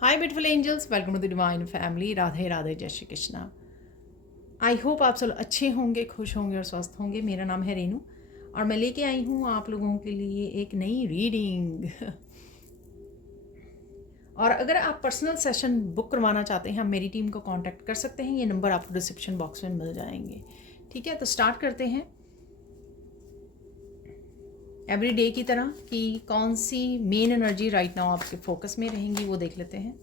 Hi beautiful angels, welcome to the divine family. Radhe Radhe, जय Shri Krishna. I hope आप सब अच्छे होंगे, खुश होंगे और स्वस्थ होंगे। मेरा नाम है रेनू और मैं लेके आई हूँ आप लोगों के लिए एक नई रीडिंग। और अगर आप पर्सनल सेशन बुक करवाना चाहते हैं, आप मेरी टीम को कांटेक्ट कर सकते हैं। ये नंबर आपको डिस्क्रिप्शन बॉक्स में मिल जाएंगे। ठीक है, तो स्टार्ट करते हैं। एवरी डे की तरह कि कौन सी मेन एनर्जी राइट नाउ आपके फोकस में रहेंगी वो देख लेते हैं।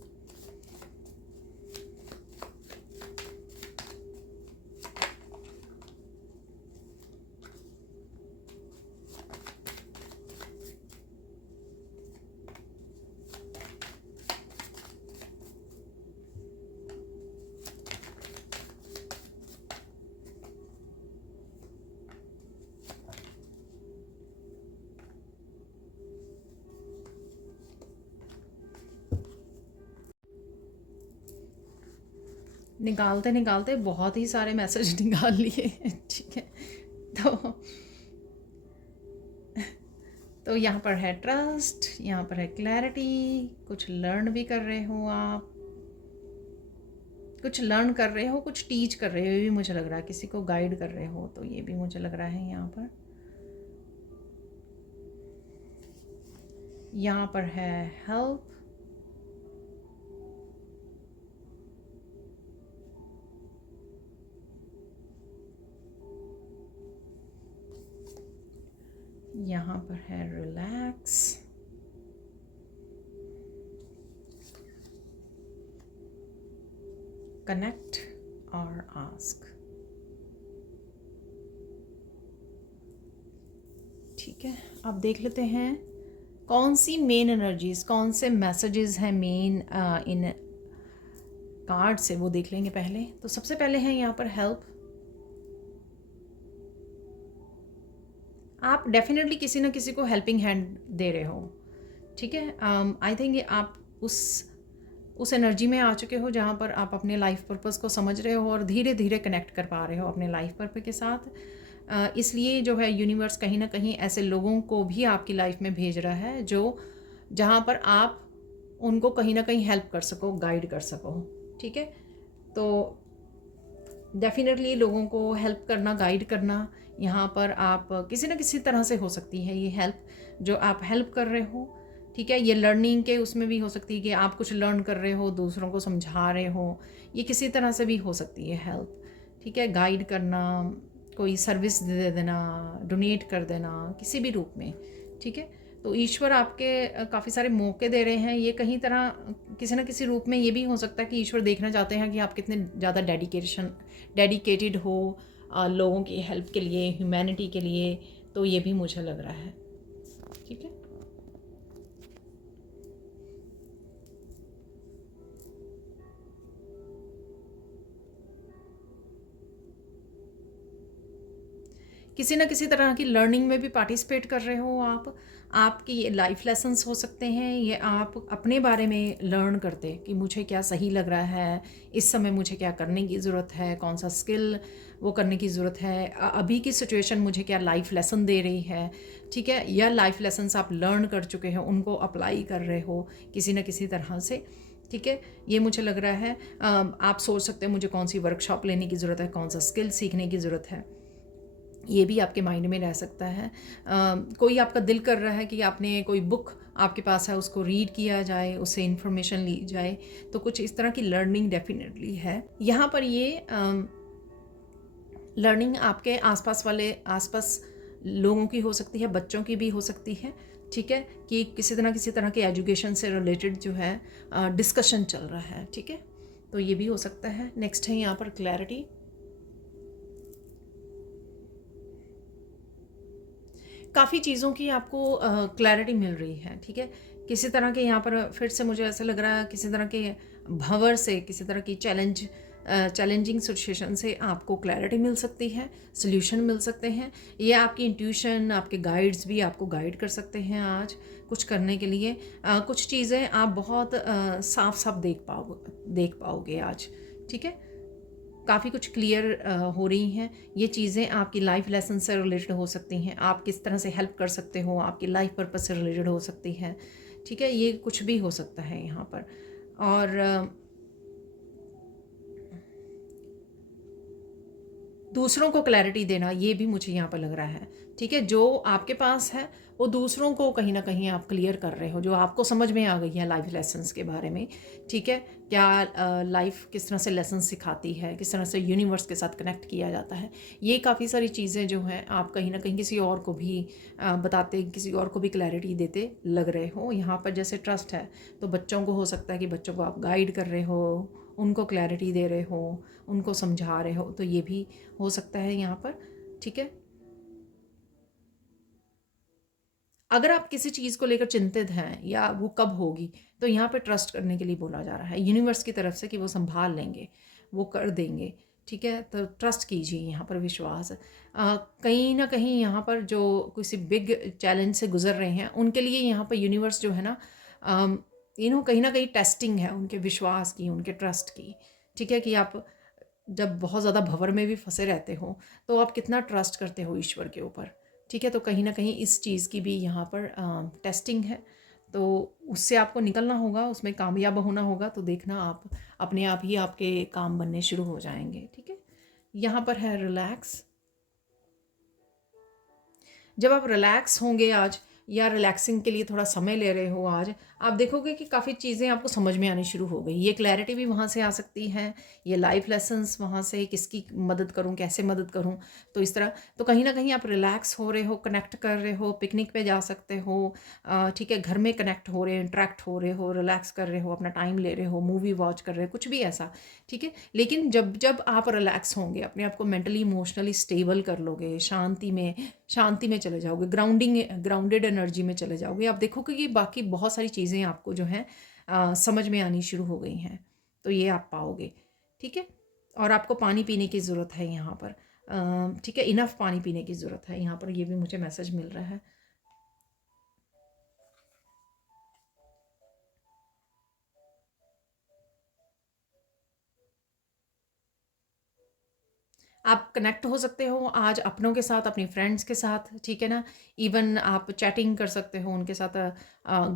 निकालते निकालते बहुत ही सारे मैसेज निकाल लिए। ठीक है, तो यहाँ पर है ट्रस्ट, यहाँ पर है क्लैरिटी। कुछ लर्न भी कर रहे हो आप, कुछ लर्न कर रहे हो, कुछ टीच कर रहे हो, ये भी मुझे लग रहा है। किसी को गाइड कर रहे हो, तो ये भी मुझे लग रहा है। यहाँ पर है हेल्प। यहाँ पर है रिलैक्स। कनेक्ट और आस्क। ठीक है, अब देख लेते हैं कौन सी मेन एनर्जीज, कौन से मैसेजेस हैं मेन इन कार्ड से, वो देख लेंगे पहले। तो सबसे पहले है यहाँ पर हेल्प। आप डेफिनेटली किसी ना किसी को हेल्पिंग हैंड दे रहे हो। ठीक है, आई थिंक आप उस एनर्जी में आ चुके हो जहाँ पर आप अपने लाइफ पर्पस को समझ रहे हो और धीरे धीरे कनेक्ट कर पा रहे हो अपने लाइफ पर्पस के साथ। इसलिए जो है यूनिवर्स कहीं ना कहीं ऐसे लोगों को भी आपकी लाइफ में भेज रहा है जो जहाँ पर आप उनको कहीं ना कहीं हेल्प कर सको, गाइड कर सको। ठीक है, तो डेफिनेटली लोगों को हेल्प करना, गाइड करना, यहाँ पर आप किसी न किसी तरह से हो सकती है ये हेल्प जो आप हेल्प कर रहे हो। ठीक है, ये लर्निंग के उसमें भी हो सकती है कि आप कुछ लर्न कर रहे हो, दूसरों को समझा रहे हो, ये किसी तरह से भी हो सकती है हेल्प। ठीक है, गाइड करना, कोई सर्विस दे देना, डोनेट कर देना, किसी भी रूप में। ठीक है, तो ईश्वर आपके काफ़ी सारे मौके दे रहे हैं। ये कहीं तरह किसी न किसी रूप में ये भी हो सकता है कि ईश्वर देखना चाहते हैं कि आप कितने ज़्यादा डेडिकेटेड हो लोगों की हेल्प के लिए, ह्यूमैनिटी के लिए। तो ये भी मुझे लग रहा है। ठीक है, किसी न किसी तरह की लर्निंग में भी पार्टिसिपेट कर रहे हो आप। आपकी ये लाइफ लेसन्स हो सकते हैं, ये आप अपने बारे में लर्न करते कि मुझे क्या सही लग रहा है, इस समय मुझे क्या करने की ज़रूरत है, कौन सा स्किल वो करने की ज़रूरत है, अभी की सिचुएशन मुझे क्या लाइफ लेसन दे रही है। ठीक है, या लाइफ लेसन्स आप लर्न कर चुके हो, उनको अप्लाई कर रहे हो किसी न किसी तरह से। ठीक है, ये मुझे लग रहा है। आप सोच सकते हैं मुझे कौन सी वर्कशॉप लेने की ज़रूरत है, कौन सा स्किल सीखने की ज़रूरत है। ये भी आपके माइंड में रह सकता है। कोई आपका दिल कर रहा है कि आपने कोई बुक आपके पास है उसको रीड किया जाए, उससे इन्फॉर्मेशन ली जाए। तो कुछ इस तरह की लर्निंग डेफिनेटली है यहाँ पर। ये लर्निंग आपके आसपास लोगों की हो सकती है, बच्चों की भी हो सकती है। ठीक है, कि किसी तरह के एजुकेशन से रिलेटेड जो है डिस्कशन चल रहा है। ठीक है, तो ये भी हो सकता है। नेक्स्ट है यहाँ पर क्लैरिटी। काफ़ी चीज़ों की आपको क्लैरिटी मिल रही है। ठीक है, किसी तरह के यहाँ पर फिर से मुझे ऐसा लग रहा है किसी तरह के भंवर से, किसी तरह की चैलेंजिंग सिचुएशन से आपको क्लैरिटी मिल सकती है, सोल्यूशन मिल सकते हैं। ये आपकी इंट्यूशन, आपके गाइड्स भी आपको गाइड कर सकते हैं आज कुछ करने के लिए। कुछ चीज़ें आप बहुत साफ साफ देख पाओगे आज। ठीक है, काफ़ी कुछ क्लियर हो रही हैं। ये चीज़ें आपकी लाइफ लेसन से रिलेटेड हो सकती हैं, आप किस तरह से हेल्प कर सकते हो, आपकी लाइफ पर्पस से रिलेटेड हो सकती है। ठीक है, ये कुछ भी हो सकता है यहाँ पर। और दूसरों को क्लैरिटी देना, ये भी मुझे यहाँ पर लग रहा है। ठीक है, जो आपके पास है वो दूसरों को कहीं ना कहीं आप क्लियर कर रहे हो, जो आपको समझ में आ गई है लाइफ लेसन्स के बारे में। ठीक है, क्या लाइफ किस तरह से लेसन सिखाती है, किस तरह से यूनिवर्स के साथ कनेक्ट किया जाता है, ये काफ़ी सारी चीज़ें जो हैं आप कहीं ना कहीं किसी और को भी बताते, किसी और को भी क्लैरिटी देते लग रहे हो। यहाँ पर जैसे ट्रस्ट है, तो बच्चों को हो सकता है कि बच्चों को आप गाइड कर रहे हो, उनको क्लैरिटी दे रहे हो, उनको समझा रहे हो, तो ये भी हो सकता है यहाँ पर। ठीक है, अगर आप किसी चीज़ को लेकर चिंतित हैं या वो कब होगी, तो यहाँ पे ट्रस्ट करने के लिए बोला जा रहा है यूनिवर्स की तरफ से कि वो संभाल लेंगे, वो कर देंगे। ठीक है, तो ट्रस्ट कीजिए, यहाँ पर विश्वास। कहीं ना कहीं यहाँ पर जो किसी बिग चैलेंज से गुजर रहे हैं उनके लिए यहाँ पर यूनिवर्स जो है ना, कहीं ना कहीं टेस्टिंग है उनके विश्वास की, उनके ट्रस्ट की। ठीक है, कि आप जब बहुत ज़्यादा भंवर में भी फंसे रहते हो तो आप कितना ट्रस्ट करते हो ईश्वर के ऊपर। ठीक है, तो कहीं ना कहीं इस चीज़ की भी यहाँ पर टेस्टिंग है, तो उससे आपको निकलना होगा, उसमें कामयाब होना होगा। तो देखना आप अपने आप ही आपके काम बनने शुरू हो जाएंगे। ठीक है, यहाँ पर है रिलैक्स। जब आप रिलैक्स होंगे आज, या रिलैक्सिंग के लिए थोड़ा समय ले रहे हो आज, आप देखोगे कि काफ़ी चीज़ें आपको समझ में आनी शुरू हो गई। ये क्लैरिटी भी वहाँ से आ सकती है, ये लाइफ लेसन्स वहाँ से, किसकी मदद करूँ, कैसे मदद करूँ, तो इस तरह। तो कहीं ना कहीं आप रिलैक्स हो रहे हो, कनेक्ट कर रहे हो, पिकनिक पे जा सकते हो। ठीक है, घर में कनेक्ट हो रहे हो, इंटरेक्ट हो रहे हो, रिलैक्स कर रहे हो, अपना टाइम ले रहे हो, मूवी वॉच कर रहे हो, कुछ भी ऐसा। ठीक है, लेकिन जब जब आप रिलैक्स होंगे, अपने आप को मेंटली इमोशनली स्टेबल कर लोगे, शांति में चले जाओगे, ग्राउंडेड एनर्जी में चले जाओगे, आप देखोगे कि बाकी बहुत सारी चीज़ें आपको जो हैं समझ में आनी शुरू हो गई हैं। तो ये आप पाओगे। ठीक है, और आपको पानी पीने की ज़रूरत है यहाँ पर। ठीक है, इनफ पानी पीने की ज़रूरत है यहाँ पर, ये भी मुझे मैसेज मिल रहा है। आप कनेक्ट हो सकते हो आज अपनों के साथ, अपनी फ्रेंड्स के साथ। ठीक है ना, इवन आप चैटिंग कर सकते हो उनके साथ,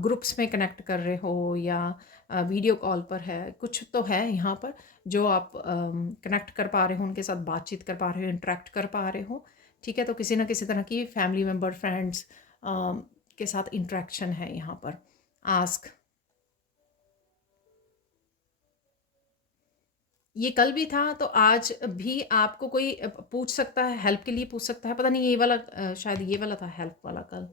ग्रुप्स में कनेक्ट कर रहे हो, या वीडियो कॉल पर है, कुछ तो है यहाँ पर जो आप कनेक्ट कर पा रहे हो, उनके साथ बातचीत कर पा रहे हो, इंटरेक्ट कर पा रहे हो। ठीक है, तो किसी ना किसी तरह की फैमिली मेम्बर, फ्रेंड्स के साथ इंटरेक्शन है यहाँ पर। आस्क, ये कल भी था, तो आज भी आपको कोई पूछ सकता है, हेल्प के लिए पूछ सकता है। पता नहीं ये वाला शायद ये वाला था हेल्प वाला कल।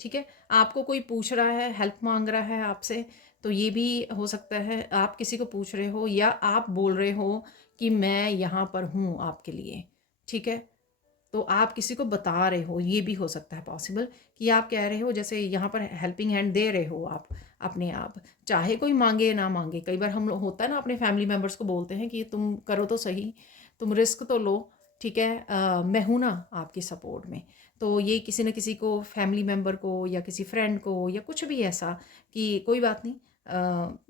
ठीक है, आपको कोई पूछ रहा है, हेल्प मांग रहा है आपसे, तो ये भी हो सकता है आप किसी को पूछ रहे हो, या आप बोल रहे हो कि मैं यहाँ पर हूँ आपके लिए। ठीक है, तो आप किसी को बता रहे हो, ये भी हो सकता है पॉसिबल, कि आप कह रहे हो, जैसे यहाँ पर हेल्पिंग हैंड दे रहे हो आप अपने आप, चाहे कोई मांगे ना मांगे। कई बार हम लोग होता है ना, अपने फैमिली मेम्बर्स को बोलते हैं कि तुम करो तो सही, तुम रिस्क तो लो। ठीक है, मैं हूँ ना आपकी सपोर्ट में। तो ये किसी न किसी को, फैमिली मेम्बर को या किसी फ्रेंड को, या कुछ भी ऐसा, कि कोई बात नहीं,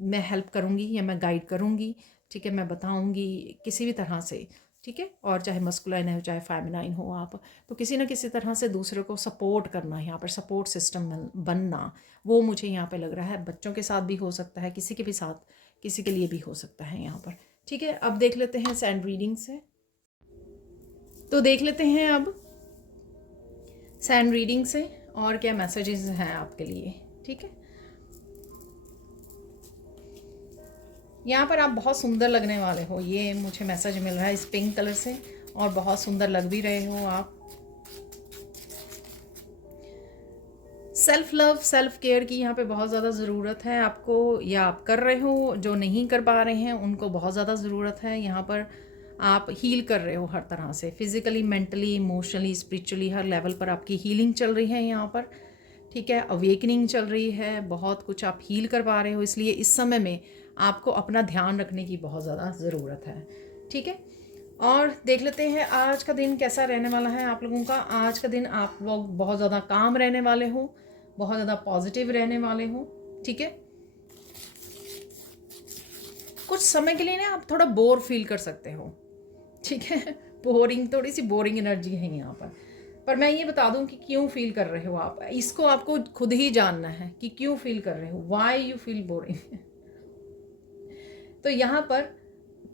मैं हेल्प करूँगी या मैं गाइड करूँगी। ठीक है, मैं बताऊँगी किसी भी तरह से। ठीक है, और चाहे मस्कुलाइन है चाहे फेमिनाइन हो आप, तो किसी ना किसी तरह से दूसरे को सपोर्ट करना, यहाँ पर सपोर्ट सिस्टम बनना, वो मुझे यहाँ पे लग रहा है। बच्चों के साथ भी हो सकता है, किसी के भी साथ, किसी के लिए भी हो सकता है यहाँ पर। ठीक है, अब देख लेते हैं सैंड रीडिंग से। तो देख लेते हैं अब सैंड रीडिंग से और क्या मैसेजेस हैं आपके लिए। ठीक है, यहाँ पर आप बहुत सुंदर लगने वाले हो, ये मुझे मैसेज मिल रहा है इस पिंक कलर से, और बहुत सुंदर लग भी रहे हो आप। सेल्फ लव, सेल्फ केयर की यहाँ पे बहुत ज़्यादा ज़रूरत है आपको, या आप कर रहे हो, जो नहीं कर पा रहे हैं उनको बहुत ज़्यादा ज़रूरत है यहाँ पर। आप हील कर रहे हो हर तरह से, फिज़िकली, मेंटली, इमोशनली, स्पिरिचुअली, हर लेवल पर आपकी हीलिंग चल रही है यहाँ पर। ठीक है, अवेकनिंग चल रही है, बहुत कुछ आप हील कर पा रहे हो, इसलिए इस समय में आपको अपना ध्यान रखने की बहुत ज़्यादा ज़रूरत है। ठीक है, और देख लेते हैं आज का दिन कैसा रहने वाला है आप लोगों का। आज का दिन आप लोग बहुत ज़्यादा काम रहने वाले हो, बहुत ज़्यादा पॉजिटिव रहने वाले हो। ठीक है, कुछ समय के लिए ना आप थोड़ा बोर फील कर सकते हो। ठीक है, बोरिंग, थोड़ी सी बोरिंग एनर्जी है यहाँ पर मैं ये बता दूं कि क्यों फील कर रहे हो आप, इसको आपको खुद ही जानना है कि क्यों फील कर रहे हो, वाई यू फील बोरिंग। तो यहाँ पर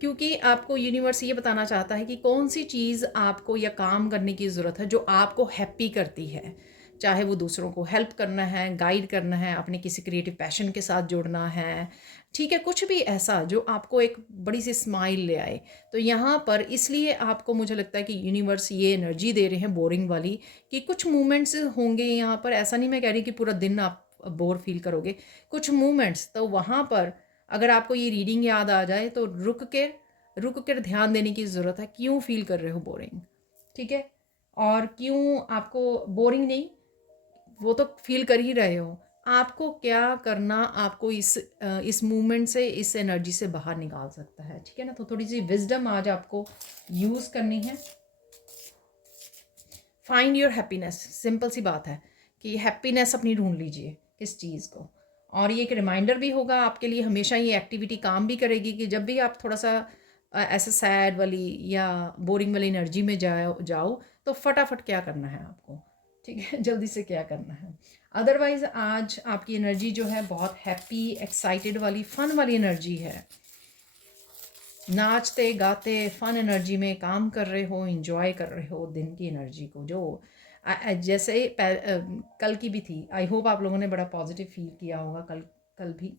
क्योंकि आपको यूनिवर्स ये बताना चाहता है कि कौन सी चीज़ आपको या काम करने की ज़रूरत है जो आपको हैप्पी करती है, चाहे वो दूसरों को हेल्प करना है, गाइड करना है, अपने किसी क्रिएटिव पैशन के साथ जुड़ना है, ठीक है, कुछ भी ऐसा जो आपको एक बड़ी सी स्माइल ले आए। तो यहाँ पर इसलिए आपको मुझे लगता है कि यूनिवर्स ये एनर्जी दे रहे हैं बोरिंग वाली, कि कुछ मोमेंट्स होंगे यहाँ पर, ऐसा नहीं मैं कह रही कि पूरा दिन आप बोर फील करोगे, कुछ मोमेंट्स, तो वहाँ पर अगर आपको ये रीडिंग याद आ जाए तो रुक कर ध्यान देने की ज़रूरत है, क्यों फील कर रहे हो बोरिंग, ठीक है, और क्यों आपको बोरिंग नहीं, वो तो फील कर ही रहे हो, आपको क्या करना, आपको इस मूवमेंट से, इस एनर्जी से बाहर निकाल सकता है, ठीक है ना। तो थोड़ी सी विजडम आज आपको यूज़ करनी है। फाइंड योर हैप्पीनेस, सिंपल सी बात है कि हैप्पीनेस अपनी ढूंढ लीजिए किस चीज़ को। और ये एक रिमाइंडर भी होगा आपके लिए, हमेशा ये एक्टिविटी काम भी करेगी कि जब भी आप थोड़ा सा ऐसे सैड वाली या बोरिंग वाली एनर्जी में जाओ तो फटाफट क्या करना है आपको, ठीक है, जल्दी से क्या करना है। अदरवाइज़ आज आपकी एनर्जी जो है बहुत हैप्पी, एक्साइटेड वाली, फन वाली एनर्जी है, नाचते गाते फन एनर्जी में काम कर रहे हो, इंजॉय कर रहे हो दिन की एनर्जी को, जो जैसे कल की भी थी। आई होप आप लोगों ने बड़ा पॉजिटिव फील किया होगा कल भी,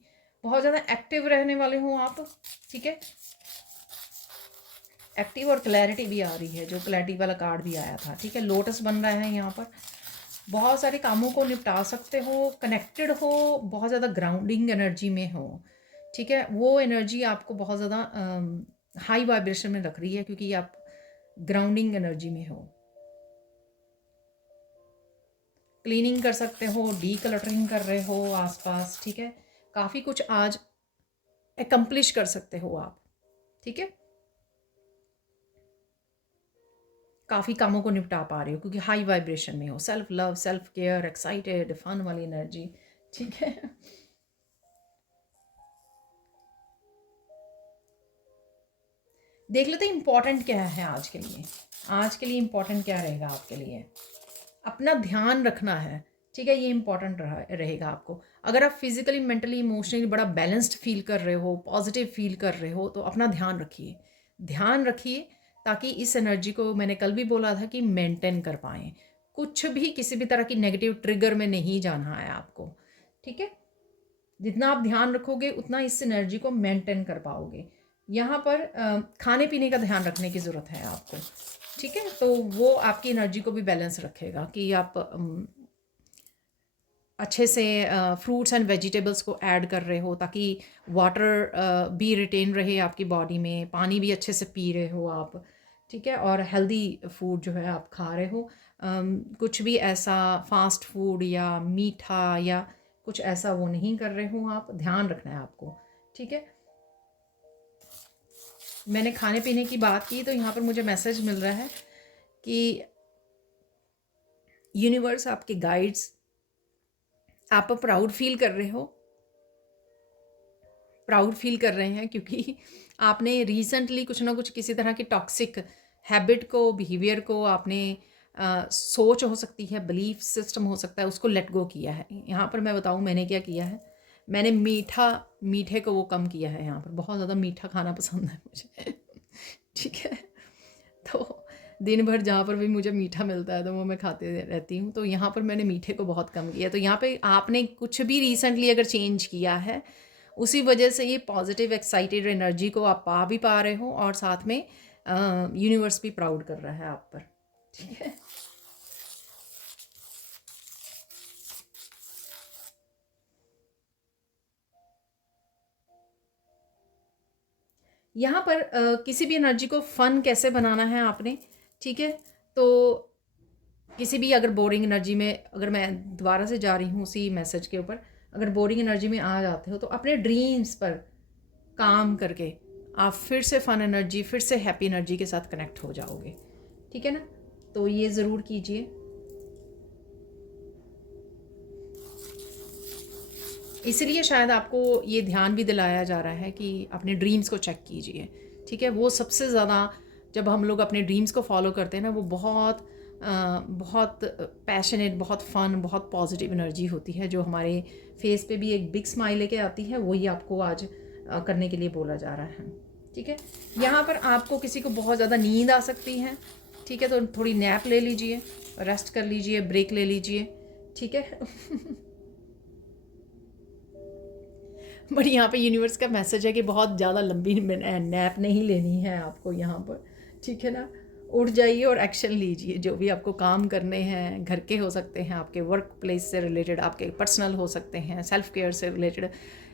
बहुत ज़्यादा एक्टिव रहने वाले हो आप, ठीक है, एक्टिव, और क्लैरिटी भी आ रही है, जो क्लैरिटी वाला कार्ड भी आया था, ठीक है, लोटस बन रहा है यहाँ पर, बहुत सारे कामों को निपटा सकते हो, कनेक्टेड हो, बहुत ज़्यादा ग्राउंडिंग एनर्जी में हो, ठीक है, वो एनर्जी आपको बहुत ज़्यादा हाई वाइब्रेशन में रख रही है, क्योंकि आप ग्राउंडिंग एनर्जी में हो। क्लीनिंग कर सकते हो, डी क्लटरिंग कर रहे हो आसपास, ठीक है, काफ़ी कुछ आज एकम्प्लिश कर सकते हो आप, ठीक है, काफ़ी कामों को निपटा पा रहे हो क्योंकि हाई वाइब्रेशन में हो, self love, self care, excited, fun वाली एनर्जी, ठीक है। देख लेते हैं इम्पॉर्टेंट क्या है आज के लिए। आज के लिए इम्पॉर्टेंट क्या रहेगा आपके लिए, अपना ध्यान रखना है, ठीक है, ये इम्पॉर्टेंट रहेगा आपको। अगर आप फिजिकली, मेंटली, इमोशनली बड़ा बैलेंस्ड फील कर रहे हो, पॉजिटिव फील कर रहे हो, तो अपना ध्यान रखिए, ध्यान रखिए, ताकि इस एनर्जी को, मैंने कल भी बोला था कि मेंटेन कर पाएँ, कुछ भी किसी भी तरह की नेगेटिव ट्रिगर में नहीं जाना है आपको, ठीक है। जितना आप ध्यान रखोगे उतना इस एनर्जी को मेंटेन कर पाओगे। यहाँ पर खाने पीने का ध्यान रखने की ज़रूरत है आपको, ठीक है, तो वो आपकी एनर्जी को भी बैलेंस रखेगा कि आप अच्छे से फ्रूट्स एंड वेजिटेबल्स को ऐड कर रहे हो, ताकि वाटर भी रिटेन रहे आपकी बॉडी में, पानी भी अच्छे से पी रहे हो आप, ठीक है, और हेल्दी फूड जो है आप खा रहे हो, कुछ भी ऐसा फास्ट फूड या मीठा या कुछ ऐसा वो नहीं कर रहे हो आप, ध्यान रखना है आपको, ठीक है। मैंने खाने पीने की बात की तो यहाँ पर मुझे मैसेज मिल रहा है कि यूनिवर्स, आपके गाइड्स, आप प्राउड फील कर रहे हो, प्राउड फील कर रहे हैं, क्योंकि आपने रिसेंटली कुछ ना कुछ किसी तरह की टॉक्सिक हैबिट को, बिहेवियर को आपने सोच हो सकती है, बिलीफ सिस्टम हो सकता है, उसको लेट गो किया है। यहाँ पर मैं बताऊँ मैंने क्या किया है, मैंने मीठे को वो कम किया है। यहाँ पर बहुत ज़्यादा मीठा खाना पसंद है मुझे ठीक है, तो दिन भर जहाँ पर भी मुझे मीठा मिलता है तो वो मैं खाते रहती हूँ। तो यहाँ पर मैंने मीठे को बहुत कम किया। तो यहाँ पे आपने कुछ भी रिसेंटली अगर चेंज किया है, उसी वजह से ये पॉजिटिव एक्साइटेड एनर्जी को आप पा रहे हो, और साथ में यूनिवर्स भी प्राउड कर रहा है आप पर, ठीक है। यहाँ पर किसी भी एनर्जी को फन कैसे बनाना है आपने, ठीक है, तो किसी भी अगर बोरिंग एनर्जी में, अगर मैं दोबारा से जा रही हूँ उसी मैसेज के ऊपर, अगर बोरिंग एनर्जी में आ जाते हो तो अपने ड्रीम्स पर काम करके आप फिर से फन एनर्जी, फिर से हैप्पी एनर्जी के साथ कनेक्ट हो जाओगे, ठीक है ना। तो ये ज़रूर कीजिए। इसलिए शायद आपको ये ध्यान भी दिलाया जा रहा है कि अपने ड्रीम्स को चेक कीजिए, ठीक है। वो सबसे ज़्यादा, जब हम लोग अपने ड्रीम्स को फॉलो करते हैं ना, वो बहुत पैशनेट, बहुत फ़न, बहुत पॉजिटिव एनर्जी होती है, जो हमारे फेस पे भी एक बिग स्माइल लेके आती है। वही आपको आज करने के लिए बोला जा रहा है। ठीक है, यहाँ पर आपको किसी को बहुत ज़्यादा नींद आ सकती है। ठीक है, तो थोड़ी नैप ले लीजिए, रेस्ट कर लीजिए, ब्रेक ले लीजिए। ठीक है बट यहाँ पे यूनिवर्स का मैसेज है कि बहुत ज़्यादा लंबी नैप नहीं लेनी है आपको यहाँ पर। ठीक है ना, उठ जाइए और एक्शन लीजिए। जो भी आपको काम करने हैं, घर के हो सकते हैं, आपके वर्क प्लेस से रिलेटेड, आपके पर्सनल हो सकते हैं, सेल्फ केयर से रिलेटेड,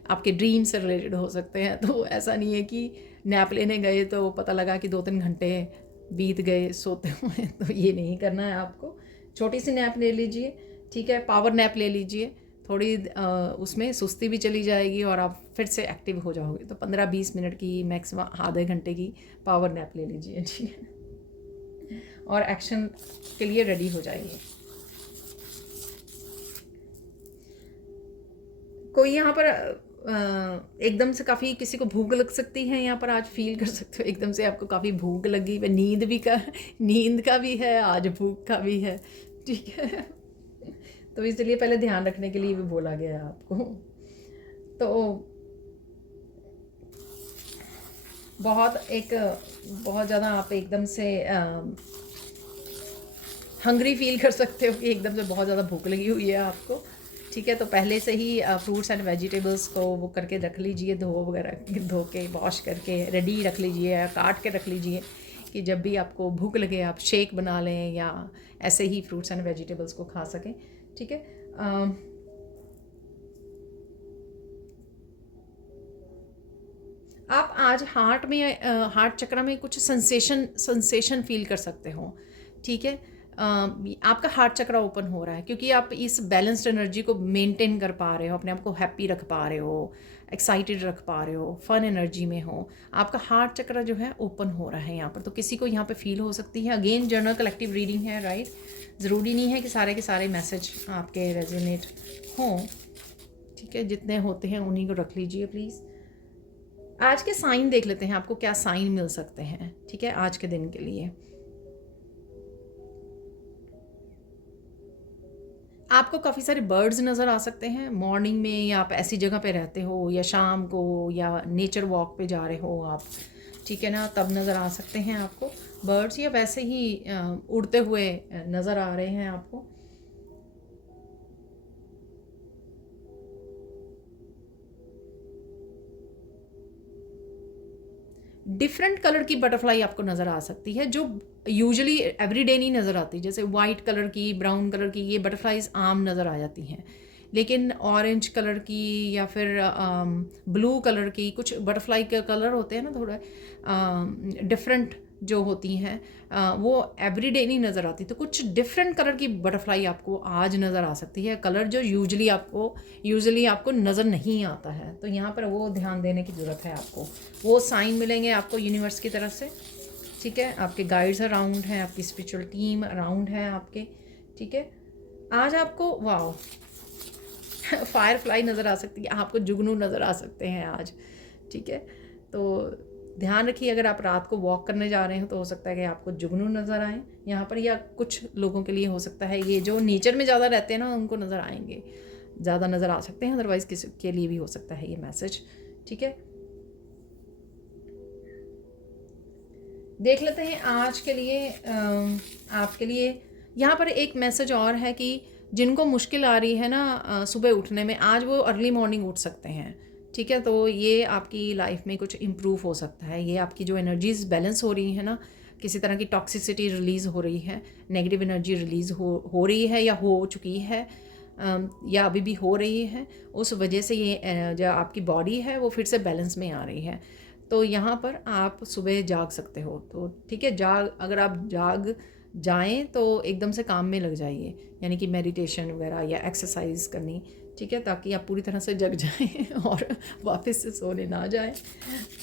आपके ड्रीम से रिलेटेड हो सकते हैं। तो ऐसा नहीं है कि नैप लेने गए तो पता लगा कि 2-3 घंटे बीत गए सोते हुए। तो ये नहीं करना है आपको। छोटी सी नैप ले लीजिए। ठीक है, पावर नैप ले लीजिए। थोड़ी उसमें सुस्ती भी चली जाएगी और आप फिर से एक्टिव हो जाओगे। तो 15-20 मिनट की, मैक्सिमम आधे घंटे की पावर नैप ले लीजिए। ठीक है, और एक्शन के लिए रेडी हो जाइए। कोई यहाँ पर एकदम से काफ़ी किसी को भूख लग सकती है। यहाँ पर आज फील कर सकते हो एकदम से आपको काफ़ी भूख लगी। नींद का भी है, आज भूख का भी है। ठीक है, तो इसलिए पहले ध्यान रखने के लिए भी बोला गया है आपको। तो बहुत ज़्यादा आप एकदम से हंग्री फील कर सकते हो कि एकदम से बहुत ज़्यादा भूख लगी हुई है आपको। ठीक है, तो पहले से ही फ्रूट्स एंड वेजिटेबल्स को वो करके रख लीजिए, धो के वॉश करके रेडी रख लीजिए, या काट के रख लीजिए कि जब भी आपको भूख लगे आप शेक बना लें या ऐसे ही फ्रूट्स एंड वेजिटेबल्स को खा सकें। ठीक है, आप आज हार्ट चक्र में कुछ सेंसेशन फील कर सकते हो। ठीक है, आपका हार्ट चक्र ओपन हो रहा है क्योंकि आप इस बैलेंस्ड एनर्जी को मेंटेन कर पा रहे हो, अपने आप को हैप्पी रख पा रहे हो, एक्साइटेड रख पा रहे हो, फन एनर्जी में हो। आपका हार्ट चक्र जो है ओपन हो रहा है यहाँ पर। तो किसी को यहाँ पे फील हो सकती है। अगेन जनरल कलेक्टिव रीडिंग है, राइट। ज़रूरी नहीं है कि सारे के सारे मैसेज आपके रेजोनेट हों। ठीक है, जितने होते हैं उन्हीं को रख लीजिए प्लीज़। आज के साइन देख लेते हैं, आपको क्या साइन मिल सकते हैं। ठीक है, आज के दिन के लिए आपको काफ़ी सारे बर्ड्स नज़र आ सकते हैं मॉर्निंग में, या आप ऐसी जगह पे रहते हो, या शाम को, या नेचर वॉक पे जा रहे हो आप। ठीक है ना, तब नज़र आ सकते हैं आपको बर्ड्स, या वैसे ही उड़ते हुए नज़र आ रहे हैं आपको। डिफरेंट कलर की बटरफ्लाई आपको नज़र आ सकती है जो यूजुअली एवरीडे नहीं नज़र आती। जैसे वाइट कलर की, ब्राउन कलर की, ये बटरफ्लाइज आम नज़र आ जाती हैं। लेकिन ऑरेंज कलर की या फिर ब्लू कलर की, कुछ बटरफ्लाई के कलर होते हैं ना थोड़ा डिफरेंट जो होती हैं, वो एवरीडे नहीं नज़र आती। तो कुछ डिफरेंट कलर की बटरफ्लाई आपको आज नज़र आ सकती है, कलर जो यूजुअली आपको नज़र नहीं आता है। तो यहाँ पर वो ध्यान देने की ज़रूरत है आपको। वो साइन मिलेंगे आपको यूनिवर्स की तरफ से। ठीक है, आपके गाइड्स अराउंड हैं, आपकी स्पिरिचुअल टीम अराउंड है आपके। ठीक है, आज आपको वाओ फायर फ्लाई नज़र आ सकती है, आपको जुगनू नज़र आ सकते हैं आज। ठीक है, तो ध्यान रखिए अगर आप रात को वॉक करने जा रहे हो तो हो सकता है कि आपको जुगनू नज़र आए यहाँ पर, या कुछ लोगों के लिए हो सकता है ये जो नेचर में ज़्यादा रहते हैं ना उनको नज़र आएंगे, ज़्यादा नज़र आ सकते हैं। अदरवाइज़ किसी के लिए भी हो सकता है ये मैसेज। ठीक है, देख लेते हैं आज के लिए आपके लिए यहाँ पर एक मैसेज और है कि जिनको मुश्किल आ रही है ना सुबह उठने में, आज वो अर्ली मॉर्निंग उठ सकते हैं। ठीक है, तो ये आपकी लाइफ में कुछ इम्प्रूव हो सकता है। ये आपकी जो एनर्जीज बैलेंस हो रही है ना, किसी तरह की टॉक्सिसिटी रिलीज़ हो रही है, नेगेटिव एनर्जी रिलीज़ हो रही है या हो चुकी है, या अभी भी हो रही है, उस वजह से ये जो आपकी बॉडी है वो फिर से बैलेंस में आ रही है। तो यहाँ पर आप सुबह जाग सकते हो। तो ठीक है, अगर आप जाग जाएं तो एकदम से काम में लग जाइए, यानी कि मेडिटेशन वगैरह या एक्सरसाइज करनी। ठीक है, ताकि आप पूरी तरह से जग जाएं और वापस से सोने ना जाएं।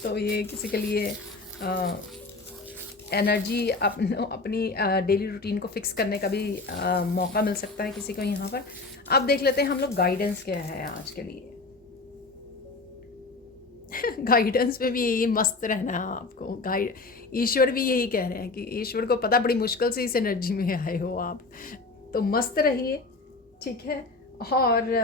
तो ये किसी के लिए एनर्जी अपनी डेली रूटीन को फिक्स करने का भी मौका मिल सकता है किसी को यहाँ पर। अब देख लेते हैं हम लोग गाइडेंस क्या है आज के लिए। गाइडेंस में भी यही मस्त रहना है आपको। ईश्वर भी यही कह रहे हैं कि ईश्वर को पता बड़ी मुश्किल से इस एनर्जी में आए हो आप, तो मस्त रहिए। ठीक है, और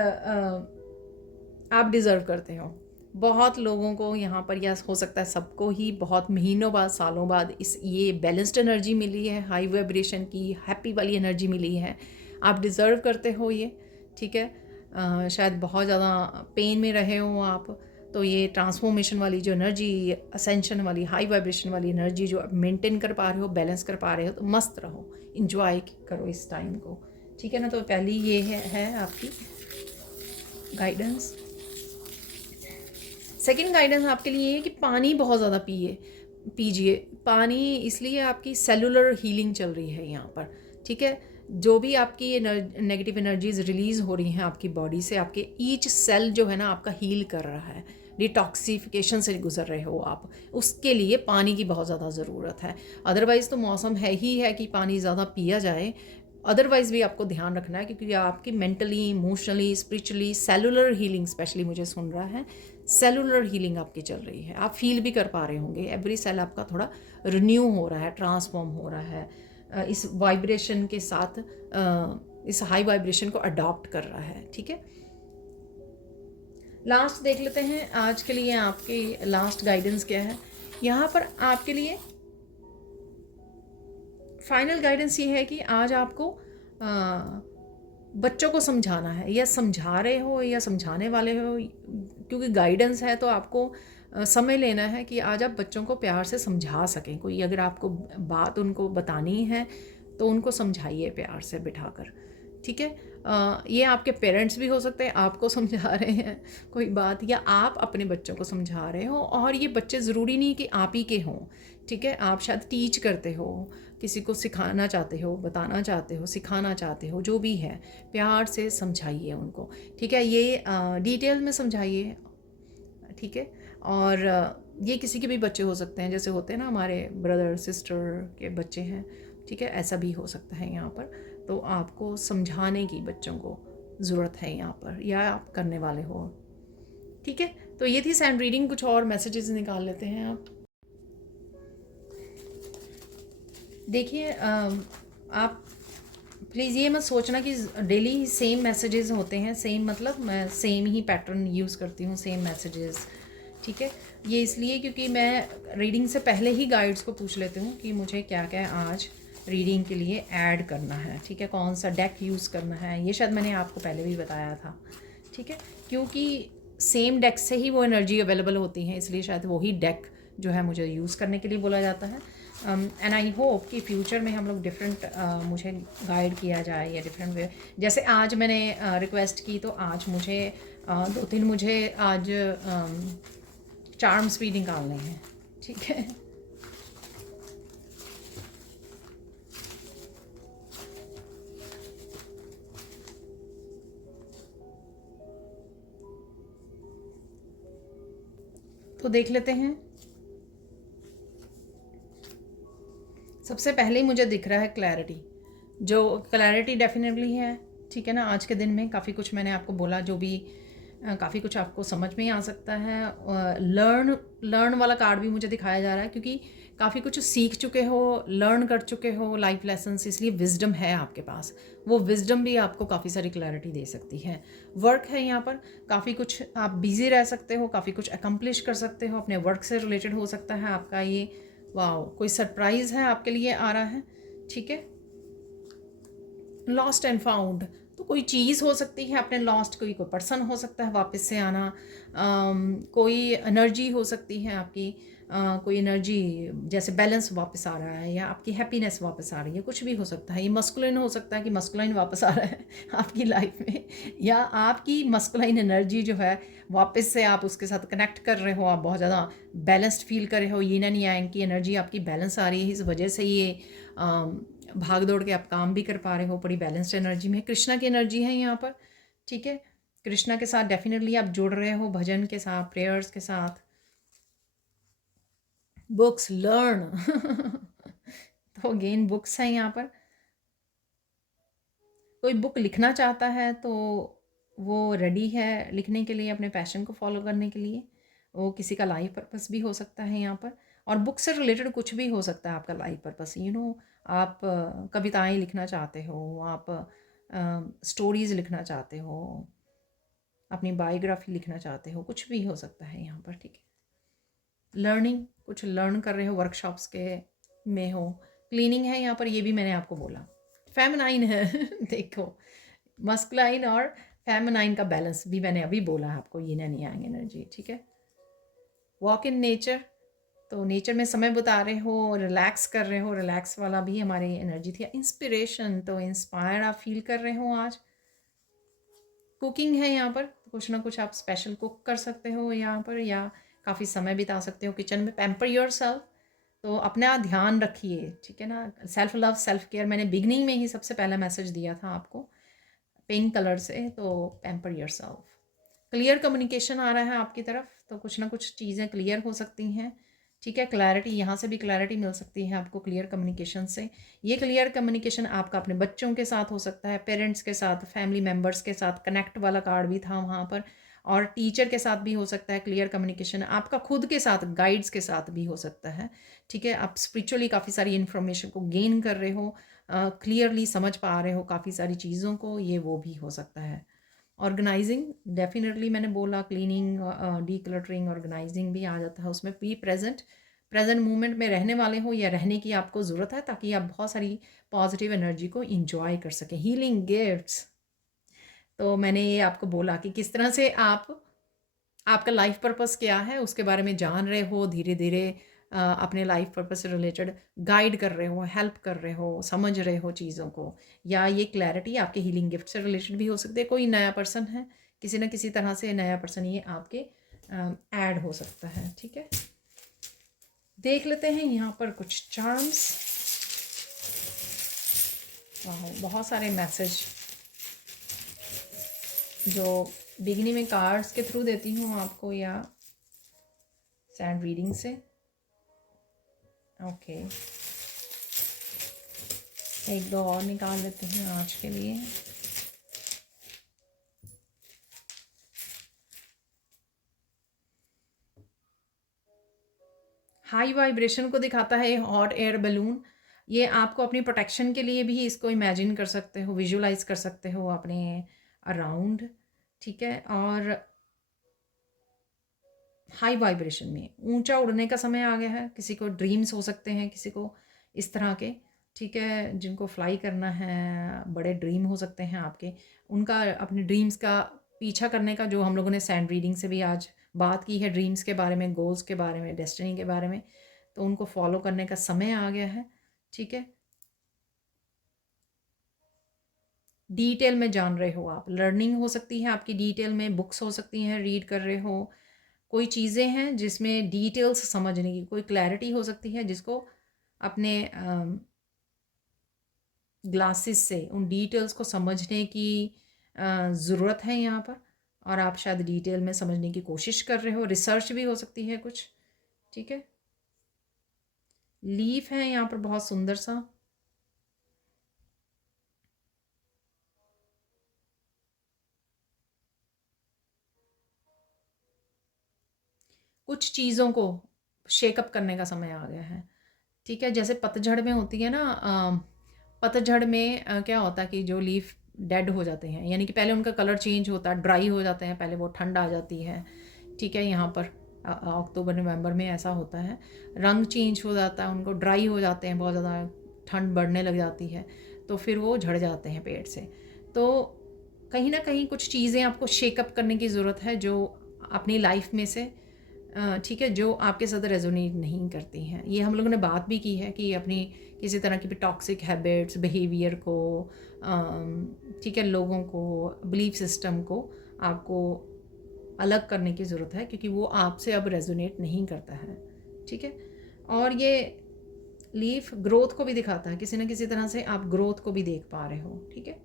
आप डिज़र्व करते हो, बहुत लोगों को यहाँ पर, या हो सकता है सबको ही, बहुत महीनों बाद, सालों बाद इस ये बैलेंस्ड एनर्जी मिली है, हाई वाइब्रेशन की हैप्पी वाली एनर्जी मिली है। आप डिज़र्व करते हो ये, ठीक है। शायद बहुत ज़्यादा पेन में रहे हो आप, तो ये ट्रांसफॉर्मेशन वाली जो एनर्जी, असेंशन वाली, हाई वाइब्रेशन वाली एनर्जी जो आप मेंटेन कर पा रहे हो, बैलेंस कर पा रहे हो, तो मस्त रहो, इंजॉय करो इस टाइम को, ठीक है ना। तो पहली ये है आपकी गाइडेंस। सेकंड गाइडेंस आपके लिए है कि पानी बहुत ज़्यादा पीजिए। पानी इसलिए आपकी सेलुलर हीलिंग चल रही है यहाँ पर, ठीक है। जो भी आपकी ये नेगेटिव एनर्जीज रिलीज़ हो रही हैं आपकी बॉडी से, आपके ईच सेल जो है ना आपका हील कर रहा है, डिटॉक्सिफिकेशन से गुजर रहे हो आप, उसके लिए पानी की बहुत ज़्यादा ज़रूरत है। अदरवाइज़ तो मौसम है ही है कि पानी ज़्यादा पिया जाए, अदरवाइज़ भी आपको ध्यान रखना है, क्योंकि आपकी mentally, emotionally, spiritually, cellular healing specially मुझे सुन रहा है, सेलुलर हीलिंग आपकी चल रही है। आप फील भी कर पा रहे होंगे, एवरी सेल आपका थोड़ा रिन्यू हो रहा है, ट्रांसफॉर्म हो रहा है, इस वाइब्रेशन के साथ, इस हाई वाइब्रेशन को अडॉप्ट कर रहा है, ठीक है। लास्ट देख लेते हैं आज के लिए आपके लास्ट गाइडेंस क्या है। यहाँ पर आपके लिए फाइनल गाइडेंस ये है कि आज आपको बच्चों को समझाना है, या समझा रहे हो या समझाने वाले हो, क्योंकि गाइडेंस है तो आपको समय लेना है कि आज आप बच्चों को प्यार से समझा सकें। कोई अगर आपको बात उनको बतानी है तो उनको समझाइए प्यार से बिठाकर, ठीक है। ये आपके पेरेंट्स भी हो सकते हैं, आपको समझा रहे हैं कोई बात, या आप अपने बच्चों को समझा रहे हो, और ये बच्चे ज़रूरी नहीं कि आप ही के हों, ठीक है। आप शायद टीच करते हो, किसी को सिखाना चाहते हो, बताना चाहते हो, सिखाना चाहते हो, जो भी है, प्यार से समझाइए उनको, ठीक है। ये डिटेल में समझाइए, ठीक है। और ये किसी के भी बच्चे हो सकते हैं, जैसे होते हैं ना हमारे ब्रदर सिस्टर के बच्चे हैं, ठीक है, ऐसा भी हो सकता है यहाँ पर। तो आपको समझाने की बच्चों को ज़रूरत है यहाँ पर, या आप करने वाले हो, ठीक है। तो ये थी सैंड रीडिंग। कुछ और मैसेजेस निकाल लेते हैं आप। देखिए, आप प्लीज़ ये मत सोचना कि डेली सेम मैसेजेस होते हैं, सेम मतलब मैं सेम ही पैटर्न यूज़ करती हूँ, सेम मैसेजेस, ठीक है। ये इसलिए क्योंकि मैं रीडिंग से पहले ही गाइड्स को पूछ लेती हूँ कि मुझे क्या क्या आज रीडिंग के लिए ऐड करना है, ठीक है, कौन सा डेक यूज़ करना है। ये शायद मैंने आपको पहले भी बताया था, ठीक है, क्योंकि सेम डेक से ही वो एनर्जी अवेलेबल होती है, इसलिए शायद वही डेक जो है मुझे यूज़ करने के लिए बोला जाता है। एंड आई होप कि फ्यूचर में हम लोग डिफरेंट मुझे गाइड किया जाए, या डिफरेंट वे, जैसे आज मैंने रिक्वेस्ट की, तो आज मुझे 2-3 मुझे आज चार्म्स भी निकालने हैं, ठीक है। तो देख लेते हैं। सबसे पहले ही मुझे दिख रहा है क्लैरिटी, जो क्लैरिटी डेफिनेटली है, ठीक है ना। आज के दिन में काफ़ी कुछ मैंने आपको बोला, जो भी काफ़ी कुछ आपको समझ में आ सकता है। लर्न वाला कार्ड भी मुझे दिखाया जा रहा है, क्योंकि काफ़ी कुछ सीख चुके हो, लर्न कर चुके हो लाइफ लेसन्स, इसलिए विजडम है आपके पास। वो विजडम भी आपको काफ़ी सारी क्लैरिटी दे सकती है। वर्क है यहाँ पर, काफ़ी कुछ आप बिज़ी रह सकते हो, काफ़ी कुछ अकम्प्लिश कर सकते हो, अपने वर्क से रिलेटेड हो सकता है आपका ये। वाओ, कोई सरप्राइज़ है आपके लिए आ रहा है, ठीक है। लॉस्ट एंड फाउंड, तो कोई चीज़ हो सकती है अपने लॉस्ट, कोई पर्सन हो सकता है वापस से आना, कोई एनर्जी हो सकती है आपकी, कोई एनर्जी जैसे बैलेंस वापस आ रहा है, या आपकी हैप्पीनेस वापस आ रही है, कुछ भी हो सकता है। ये मस्कुलिन हो सकता है कि मस्कुलिन वापस आ रहा है आपकी लाइफ में, या आपकी मस्कुलिन एनर्जी जो है वापस से आप उसके साथ कनेक्ट कर रहे हो, आप बहुत ज़्यादा बैलेंस्ड फील कर रहे हो, यीन एंड यांग की एनर्जी आपकी बैलेंस आ रही है, इस वजह से ये भाग दौड़ के आप काम भी कर पा रहे हो, बड़ी बैलेंस्ड एनर्जी में। कृष्णा की एनर्जी है यहाँ पर, ठीक है। कृष्णा के साथ डेफिनेटली आप जुड़ रहे हो, भजन के साथ, प्रेयर्स के साथ, बुक्स लर्न तो अगेन बुक्स हैं यहाँ पर। कोई बुक लिखना चाहता है तो वो रेडी है लिखने के लिए, अपने पैशन को फॉलो करने के लिए। वो किसी का लाइफ पर्पस भी हो सकता है यहाँ पर, और बुक से रिलेटेड कुछ भी हो सकता है आपका लाइफ पर्पस। आप कविताएं लिखना चाहते हो, आप स्टोरीज़ लिखना चाहते हो, अपनी बायोग्राफी लिखना चाहते हो, कुछ भी हो सकता है यहाँ पर, ठीक है। लर्निंग, कुछ लर्न कर रहे हो, वर्कशॉप्स के में हो, क्लीनिंग है यहाँ पर, ये भी मैंने आपको बोला। फेमिनाइन है देखो, मस्कुलाइन और फेमिनाइन का बैलेंस भी मैंने अभी बोला आपको, ये नहीं आएंगे एनर्जी, ठीक है। वॉक इन नेचर, तो नेचर में समय बिता रहे हो, रिलैक्स कर रहे हो, रिलैक्स वाला भी हमारी एनर्जी थी। इंस्पिरेशन, तो इंस्पायर आप फील कर रहे हो आज। कुकिंग है यहाँ पर, कुछ ना कुछ आप स्पेशल कुक कर सकते हो यहाँ पर, या काफ़ी समय बिता सकते हो किचन में। पैम्पर योर सेल्फ, तो अपना ध्यान रखिए, ठीक है ना। सेल्फ लव, सेल्फ केयर, मैंने बिगनिंग में ही सबसे पहला मैसेज दिया था आपको पिंक कलर से, तो pamper yourself. Clear communication आ रहा है आपकी तरफ, तो कुछ ना कुछ चीज़ें क्लियर हो सकती हैं, ठीक है। क्लैरिटी, यहाँ से भी क्लैरिटी मिल सकती है आपको क्लियर कम्युनिकेशन से। ये क्लियर कम्युनिकेशन आपका अपने बच्चों के साथ हो सकता है, पेरेंट्स के साथ, फैमिली मेम्बर्स के साथ, कनेक्ट वाला कार्ड भी था वहाँ पर, और टीचर के साथ भी हो सकता है क्लियर कम्युनिकेशन, आपका खुद के साथ, गाइड्स के साथ भी हो सकता है, ठीक है। आप स्पिरिचुअली काफ़ी सारी इन्फॉर्मेशन को गेन कर रहे हो, क्लियरली समझ पा रहे हो काफ़ी सारी चीज़ों को, ये वो भी हो सकता है। ऑर्गेनाइजिंग, डेफिनेटली मैंने बोला, क्लीनिंग, डी क्लटरिंग, ऑर्गेनाइजिंग भी आ जाता है उसमें। बी प्रेजेंट, प्रेजेंट मोमेंट में रहने वाले हो, या रहने की आपको ज़रूरत है, ताकि आप बहुत सारी पॉजिटिव एनर्जी को इंजॉय कर सकें। हीलिंग गिफ्ट्स, तो मैंने ये आपको बोला कि किस तरह से आप, आपका लाइफ पर्पस क्या है उसके बारे में जान रहे हो, धीरे धीरे अपने लाइफ पर्पस से रिलेटेड गाइड कर रहे हो, हेल्प कर रहे हो, समझ रहे हो चीज़ों को। या ये क्लैरिटी आपके हीलिंग गिफ्ट से रिलेटेड भी हो सकती है। कोई नया पर्सन है, किसी न किसी तरह से नया पर्सन ये आपके ऐड हो सकता है, ठीक है। देख लेते हैं यहाँ पर कुछ चार्म्स। बहुत सारे मैसेज जो बिगनिंग में कार्ड्स के थ्रू देती हूँ आपको, या सैंड रीडिंग से। ओके, एक दो और निकाल लेते हैं आज के लिए। हाई वाइब्रेशन को दिखाता है हॉट एयर बलून। ये आपको अपनी प्रोटेक्शन के लिए भी इसको इमेजिन कर सकते हो, विजुलाइज कर सकते हो अपने अराउंड, ठीक है। और हाई वाइब्रेशन में ऊंचा उड़ने का समय आ गया है। किसी को ड्रीम्स हो सकते हैं, किसी को इस तरह के, ठीक है, जिनको फ्लाई करना है, बड़े ड्रीम हो सकते हैं आपके, उनका अपने ड्रीम्स का पीछा करने का, जो हम लोगों ने सैंड रीडिंग से भी आज बात की है, ड्रीम्स के बारे में, गोल्स के बारे में, डेस्टिनी के बारे में, तो उनको फॉलो करने का समय आ गया है, ठीक है। डिटेल में जान रहे हो आप, लर्निंग हो सकती है आपकी डिटेल में, बुक्स हो सकती हैं रीड कर रहे हो, कोई चीज़ें हैं जिसमें डिटेल्स समझने की कोई क्लैरिटी हो सकती है, जिसको अपने ग्लासेस से उन डिटेल्स को समझने की ज़रूरत है यहाँ पर, और आप शायद डिटेल में समझने की कोशिश कर रहे हो। रिसर्च भी हो सकती है कुछ, ठीक है। लीफ है यहाँ पर बहुत सुंदर सा, कुछ चीज़ों को शेकअप करने का समय आ गया है, ठीक है। जैसे पतझड़ में होती है ना, पतझड़ में क्या होता है कि जो लीफ डेड हो जाते हैं, यानी कि पहले उनका कलर चेंज होता है, ड्राई हो जाते हैं, पहले वो ठंड आ जाती है, ठीक है। यहाँ पर अक्टूबर नवंबर में ऐसा होता है, रंग चेंज हो जाता है, उनको ड्राई हो जाते हैं, बहुत ज़्यादा ठंड बढ़ने लग जाती है, तो फिर वो झड़ जाते हैं पेड़ से। तो कहीं ना कहीं कुछ चीज़ें आपको शेकअप करने की ज़रूरत है, जो अपनी लाइफ में से, ठीक है, जो आपके साथ रेजोनेट नहीं करती हैं। ये हम लोगों ने बात भी की है कि अपनी किसी तरह की भी टॉक्सिक हैबिट्स, बिहेवियर को, ठीक है, लोगों को, बिलीफ सिस्टम को आपको अलग करने की ज़रूरत है, क्योंकि वो आपसे अब रेजोनेट नहीं करता है, ठीक है। और ये लीफ ग्रोथ को भी दिखाता है, किसी न किसी तरह से आप ग्रोथ को भी देख पा रहे हो, ठीक है।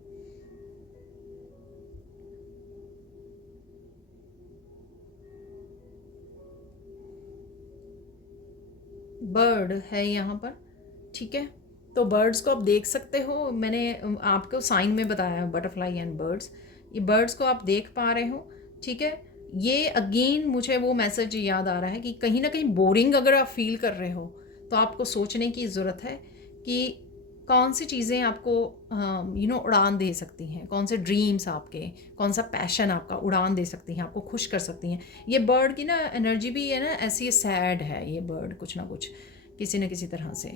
बर्ड है यहाँ पर, ठीक है। तो बर्ड्स को आप देख सकते हो, मैंने आपको साइन में बताया बटरफ्लाई एंड बर्ड्स, ये बर्ड्स को आप देख पा रहे हो, ठीक है। ये अगेन मुझे वो मैसेज याद आ रहा है कि कहीं ना कहीं बोरिंग अगर आप फील कर रहे हो, तो आपको सोचने की ज़रूरत है कि कौन सी चीज़ें आपको उड़ान दे सकती हैं, कौन से ड्रीम्स आपके, कौन सा पैशन आपका उड़ान दे सकती हैं, आपको खुश कर सकती हैं। ये बर्ड की ना एनर्जी भी है ना, ऐसी सैड है ये बर्ड कुछ ना कुछ किसी न किसी तरह से।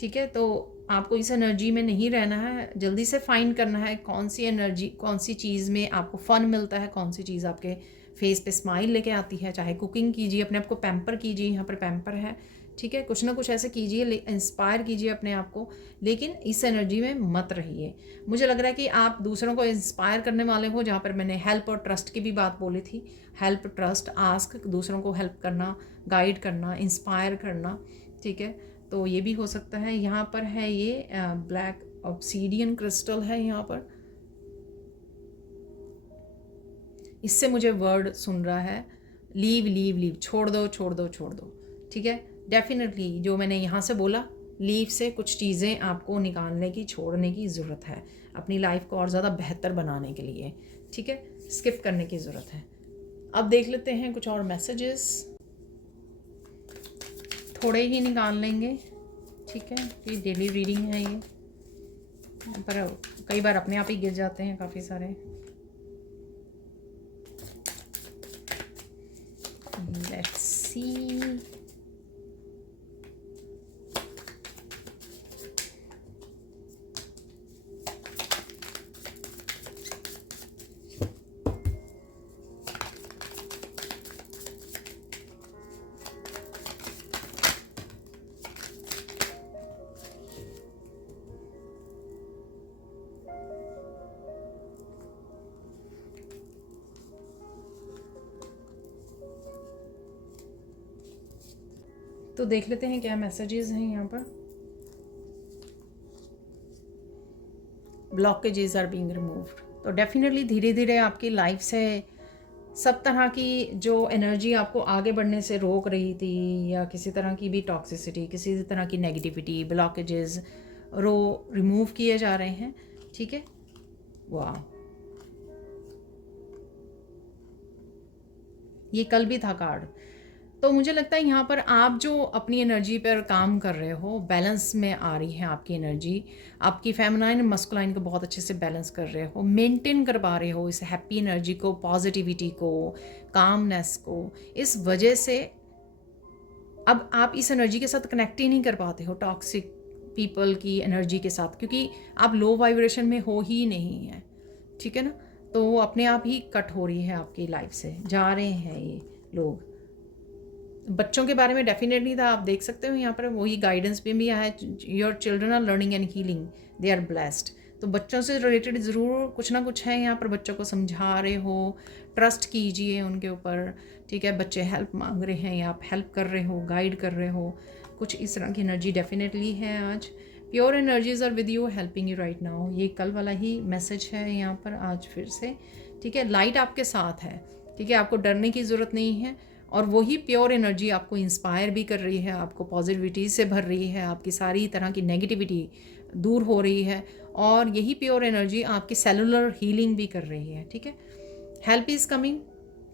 ठीक है, तो आपको इस एनर्जी में नहीं रहना है, जल्दी से फाइंड करना है कौन सी एनर्जी, कौन सी चीज़ में आपको फ़न मिलता है, कौन सी चीज़ आपके फेस पे स्माइल लेके आती है। चाहे कुकिंग कीजिए, अपने आप को पैम्पर कीजिए, यहाँ पर पैम्पर है। ठीक है, कुछ ना कुछ ऐसे कीजिए, इंस्पायर कीजिए अपने आप को, लेकिन इस एनर्जी में मत रहिए। मुझे लग रहा है कि आप दूसरों को इंस्पायर करने वाले हो, जहाँ पर मैंने हेल्प और ट्रस्ट की भी बात बोली थी। हेल्प, ट्रस्ट, आस्क, दूसरों को हेल्प करना, गाइड करना, इंस्पायर करना। ठीक है, तो ये भी हो सकता है। यहाँ पर है ये ब्लैक ऑब्सीडियन क्रिस्टल है यहाँ पर, इससे मुझे वर्ड सुन रहा है लीव लीव लीव, छोड़ दो छोड़ दो छोड़ दो। ठीक है, डेफिनेटली जो मैंने यहाँ से बोला, लीव से कुछ चीज़ें आपको निकालने की, छोड़ने की ज़रूरत है अपनी लाइफ को और ज़्यादा बेहतर बनाने के लिए। ठीक है, स्किप करने की ज़रूरत है। अब देख लेते हैं कुछ और मैसेजेस, थोड़े ही निकाल लेंगे। ठीक है, ये डेली रीडिंग है ये, पर कई बार अपने आप ही गिर जाते हैं काफ़ी सारे। लेट्स सी, तो देख लेते हैं क्या मैसेजेस हैं यहाँ पर। ब्लॉकेजेस आर बीइंग रिमूव्ड, तो डेफिनेटली धीरे धीरे आपकी लाइफ से सब तरह की जो एनर्जी आपको आगे बढ़ने से रोक रही थी, या किसी तरह की भी टॉक्सिसिटी, किसी तरह की नेगेटिविटी, ब्लॉकेजेस रिमूव किए जा रहे हैं। ठीक है, वाह, ये कल भी था कार्ड। तो मुझे लगता है यहाँ पर आप जो अपनी एनर्जी पर काम कर रहे हो, बैलेंस में आ रही है आपकी एनर्जी, आपकी फेमिनाइन मस्कुलाइन को बहुत अच्छे से बैलेंस कर रहे हो, मेंटेन कर पा रहे हो इस हैप्पी एनर्जी को, पॉजिटिविटी को, कामनेस को। इस वजह से अब आप इस एनर्जी के साथ कनेक्ट ही नहीं कर पाते हो टॉक्सिक पीपल की एनर्जी के साथ, क्योंकि आप लो वाइब्रेशन में हो ही नहीं है। ठीक है ना, तो वो अपने आप ही कट हो रही है आपकी लाइफ से, जा रहे हैं ये लोग। बच्चों के बारे में डेफिनेटली था, आप देख सकते हो यहाँ पर वही गाइडेंस भी आया है, your children are learning and healing, they are blessed. तो बच्चों से रिलेटेड ज़रूर कुछ ना कुछ है यहाँ पर, बच्चों को समझा रहे हो, ट्रस्ट कीजिए उनके ऊपर। ठीक है, बच्चे हेल्प मांग रहे हैं या आप हेल्प कर रहे हो, गाइड कर रहे हो, कुछ इस तरह की एनर्जी डेफिनेटली है आज। Pure energies are with you, helping you right now, ये कल वाला ही मैसेज है यहाँ पर आज फिर से। ठीक है, लाइट आपके साथ है। ठीक है, आपको डरने की ज़रूरत नहीं है, और वही प्योर एनर्जी आपको इंस्पायर भी कर रही है, आपको पॉजिटिविटी से भर रही है, आपकी सारी तरह की नेगेटिविटी दूर हो रही है, और यही प्योर एनर्जी आपकी सेलुलर हीलिंग भी कर रही है। ठीक है, हेल्प इज़ कमिंग।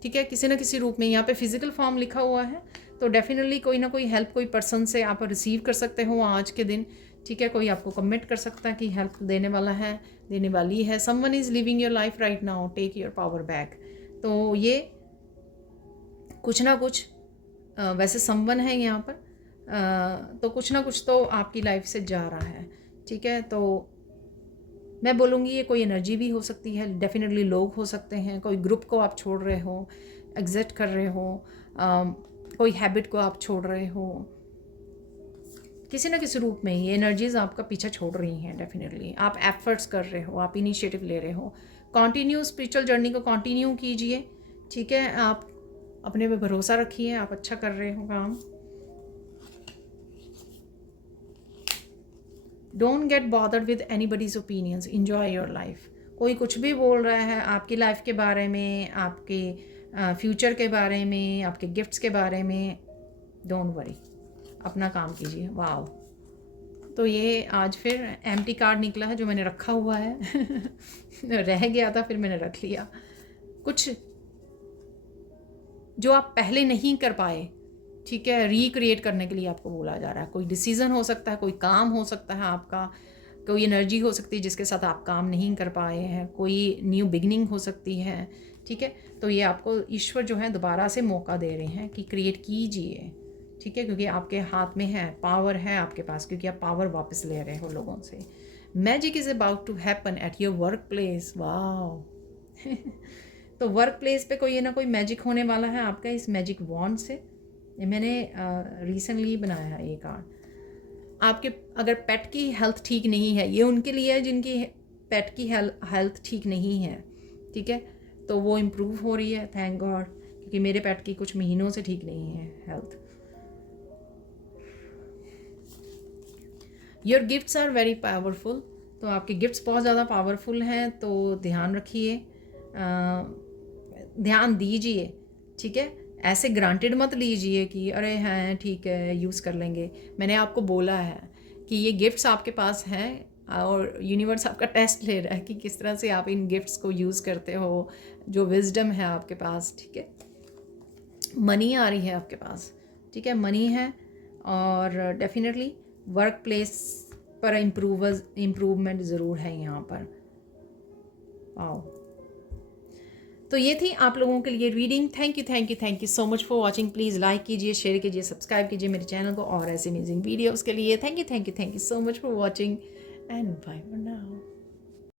ठीक है, किसी न किसी रूप में, यहाँ पे फिजिकल फॉर्म लिखा हुआ है, तो डेफिनेटली कोई ना कोई हेल्प कोई पर्सन से आप रिसीव कर सकते हो आज के दिन। ठीक है, कोई आपको कमिट कर सकता है कि हेल्प देने वाला है, देने वाली है। Someone is living your life right now, take your power back. तो ये कुछ ना कुछ वैसे समवन है यहाँ पर, तो कुछ ना कुछ तो आपकी लाइफ से जा रहा है। ठीक है, तो मैं बोलूँगी ये कोई एनर्जी भी हो सकती है, डेफिनेटली लोग हो सकते हैं, कोई ग्रुप को आप छोड़ रहे हो, एग्जिट कर रहे हो, कोई हैबिट को आप छोड़ रहे हो, किसी न किसी रूप में ये एनर्जीज आपका पीछा छोड़ रही हैं। डेफिनेटली आप एफर्ट्स कर रहे हो, आप इनिशिएटिव ले रहे हो, कंटिन्यू स्पिरिचुअल जर्नी को कंटिन्यू कीजिए। ठीक है, आप अपने पे भरोसा रखिए, आप अच्छा कर रहे हो काम। Don't get bothered with anybody's opinions, enjoy your life. कोई कुछ भी बोल रहा है आपकी लाइफ के बारे में, आपके फ्यूचर के बारे में, आपके गिफ्ट्स के बारे में, डोंट वरी, अपना काम कीजिए। वाओ, तो ये आज फिर एम्प्टी कार्ड निकला है जो मैंने रखा हुआ है रह गया था, फिर मैंने रख लिया। कुछ जो आप पहले नहीं कर पाए, ठीक है, रिक्रिएट करने के लिए आपको बोला जा रहा है। कोई डिसीज़न हो सकता है, कोई काम हो सकता है आपका, कोई एनर्जी हो सकती है जिसके साथ आप काम नहीं कर पाए हैं, कोई न्यू बिगनिंग हो सकती है, ठीक है। तो ये आपको ईश्वर जो है दोबारा से मौका दे रहे हैं कि क्रिएट कीजिए, ठीक है, क्योंकि आपके हाथ में है, पावर है आपके पास, क्योंकि आप पावर वापस ले रहे हो लोगों से। Magic is about to happen at your work place. वाह तो वर्क प्लेस पे कोई ना कोई मैजिक होने वाला है आपका इस मैजिक वॉन्ड से। ये मैंने रिसेंटली बनाया है ये कार्ड। आपके अगर पेट की हेल्थ ठीक नहीं है, ये उनके लिए है जिनकी पेट की हेल्थ ठीक नहीं है, ठीक है, तो वो इम्प्रूव हो रही है, थैंक गॉड, क्योंकि मेरे पेट की कुछ महीनों से ठीक नहीं है health. Your gifts are very powerful, तो आपके गिफ्ट्स बहुत ज़्यादा पावरफुल हैं, तो ध्यान रखिए, ध्यान दीजिए, ठीक है। ऐसे ग्रांटेड मत लीजिए कि अरे हैं ठीक है यूज़ कर लेंगे। मैंने आपको बोला है कि ये गिफ्ट्स आपके पास हैं और यूनिवर्स आपका टेस्ट ले रहा है कि किस तरह से आप इन गिफ्ट्स को यूज़ करते हो, जो विजडम है आपके पास, ठीक है। मनी आ रही है आपके पास, ठीक है, मनी है, और डेफिनेटली वर्क प्लेस पर इम्प्रूवमेंट ज़रूर है यहाँ पर। आओ, तो ये थी आप लोगों के लिए reading. Thank you so much for watching. Please like कीजिए, शेयर कीजिए, सब्सक्राइब कीजिए मेरे चैनल को और ऐसे अमेजिंग वीडियोज़ के लिए। Thank you so much for watching and bye for now.